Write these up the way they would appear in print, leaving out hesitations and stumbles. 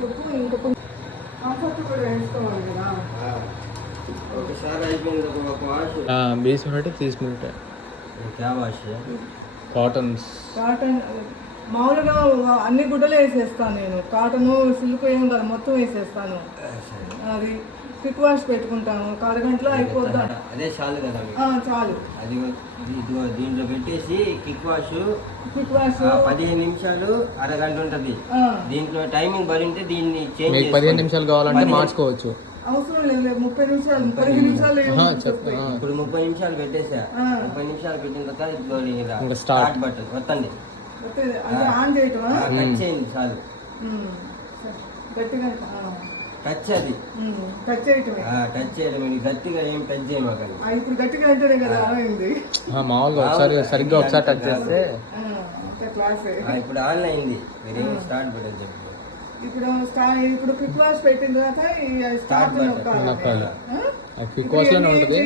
చెప్పు ఇంకా కొంచెం కంఫర్ట్ కూడా వేసుకోవాలి కదా. ఒకసారి అయిపోయింది ఒక వాష్ 20 मिनट 30 मिनट है। क्या वाश है? కాటన్ మామూలుగా అన్ని గుడ్డలు వేసేస్తాను నేను. కాటన్ సిల్క్ ఏం కాదు, మొత్తం వేసేస్తాను. అది క్విక్ వాష్ పెట్టుకుంటాను, ఒక అరగంటలో అయిపోద్ది. అదే చాలు కదా చాలు. అది దీంట్లో పెట్టేసి క్విక్ వాష్ 15 నిమిషాలు అరగంట ఉంటుంది. దీంట్లో టైమింగ్ పడింటే దీన్ని చేంజ్ 15 నిమిషాలు కావాలంటే మార్చుకోవచ్చు. అవసరం లేదు, 30 నిమిషాలు 15 నిమిషాలు. ఇప్పుడు 30 నిమిషాలు పెట్టేసా. 30 నిమిషాలు పెట్టిన తర్వాత స్టార్ట్ బటన్ వత్తండి, ఆన్ చేయటం. టచ్ చేయండి చాలు. గట్టిగా టచ్, అది టచ్ చేయటమే. టచ్ చేయడం గట్టిగా ఏం టచ్ చేయమాకండి. ఇప్పుడు గట్టిగా అంటేనే కదా అయింది. మామూలుగా ఒకసారి సరిగ్గా ఒకసారి టచ్ చేస్తే క్లాసే. ఇప్పుడు ఆన్ అయింది, మీరేం స్టార్ట్ బటన్ చెప్పండి. ఇప్పుడు క్విక్ వాష్ పెట్టిన తర్వాత స్టార్ట్ నొక్కాలి. క్విక్ వాష్ లోనే ఉంటుంది.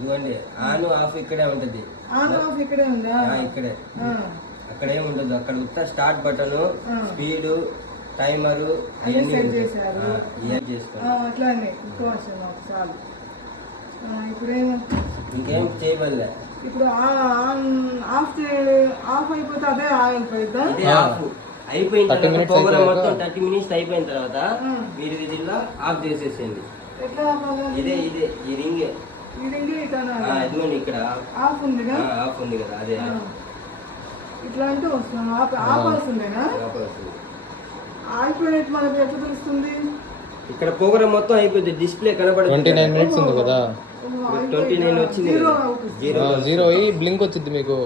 ఇవ్వండి, ఆన్ ఆఫ్ ఇక్కడే ఉంటుంది. ఆన్ ఆఫ్ ఇక్కడే ఉందా? ఇక్కడే, అక్కడేం ఉండదు. అక్కడ ఉత్త స్టార్ట్ బటన్, స్పీడ్, టైమరు అవన్నీ సెట్ చేశారు. అట్లానే చాలు. ఇప్పుడేమో ఇంకేం చేయబడలే. ఇప్పుడు ఆఫ్ అయిపోతే అదే అయిపోయిందా? అయిపోయిన తర్వాత ప్రోగ్రామ్ మొత్తం 30 మినిట్స్ అయిపోయిన తర్వాత మీరు దీనిలో ఆఫ్ చేసేసేయండి. ఇదే ఈ రింగ్ ఇదిగోండి, ఇక్కడ ఆఫ్ ఉంది కదా అదే ఇట్లా అంటూ వస్తున్నాం. ఆపాల్సిందేనా? ఆగిపోయినట్టు మనకు ఎట్లా తెలుస్తుంది? ఇక్కడ ప్రోగ్రామ్ మొత్తం అయిపోయింది, డిస్ప్లే కనబడుతుంది. 29 మినిట్స్ ఉంది కదా, 29 వచ్చింది. 0 బ్లింక్ వచ్చింది మీకు.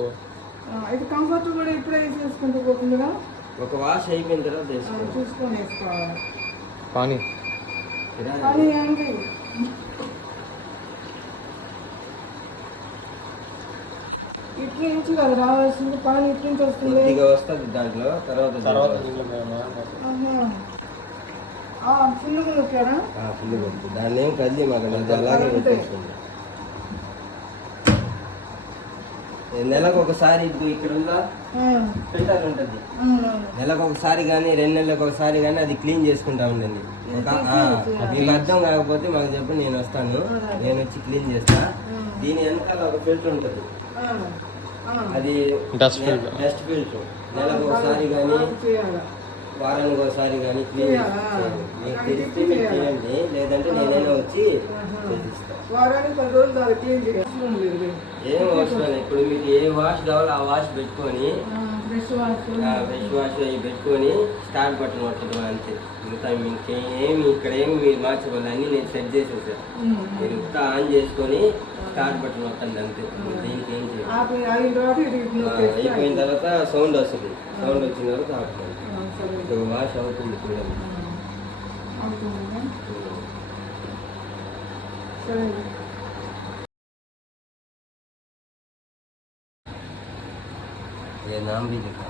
ఇది కంఫర్ట్ కూడా ఇప్పుడే వేసేసుకుంటూ పోతుందిగా. ఒక వాష్ అయిపోయిన తర్వాత చూసుకొని వేసుకోవాలి. పానీ ఏంటి ఇట్లా నుంచి కదా రావాల్సింది, పానీ ఇట్ల నుంచి వస్తుంది. దాంట్లో తర్వాత ఫుల్ నొక్కారా? దాన్ని ఏం కదిలి మాకు అలాగే పెట్టేస్తుంది. నెలకు ఒకసారి ఇక్కడ ఉందా ఫిల్టర్ ఉంటుంది, నెలకు ఒకసారి కానీ 2 నెలలకు ఒకసారి కానీ అది క్లీన్ చేసుకుంటా ఉండండి. మీకు అర్థం కాకపోతే మాకు చెప్పి నేను వస్తాను, నేను వచ్చి క్లీన్ చేస్తా. దీని వెనకాల ఒక ఫిల్టర్ ఉంటుంది, అది డస్ట్ ఫిల్టర్. నెలకు ఒకసారి కానీ వారానికి ఒకసారి కానీ క్లీన్ చేయండి. మీకు తెలిస్తే మీరు చేయండి, లేదంటే నేనైనా వచ్చి చేసిస్తాను. ఏం అవసరం లేదు. ఇప్పుడు మీకు ఏ వాష్ కావాలో ఆ వాష్ పెట్టుకొని ఫ్రెష్ వాష్ అవి పెట్టుకొని స్టార్ట్ బటన్ పట్టడం అంతే. ఇంకా ఇంకేమి ఇక్కడ ఏమి మీరు మార్చవాలి, అన్నీ నేను సెట్ చేసేసాను. మీరు ఇంకా ఆన్ చేసుకొని స్టార్ట్ బటన్ పట్టండి అంతే. దీనికి ఏం చేయాలి, అయిపోయిన తర్వాత సౌండ్ వస్తుంది. సౌండ్ వచ్చిన తర్వాత ఆపుకోండి. వాష్ అవుతుంది చూడండి. ये नाम भी लिखा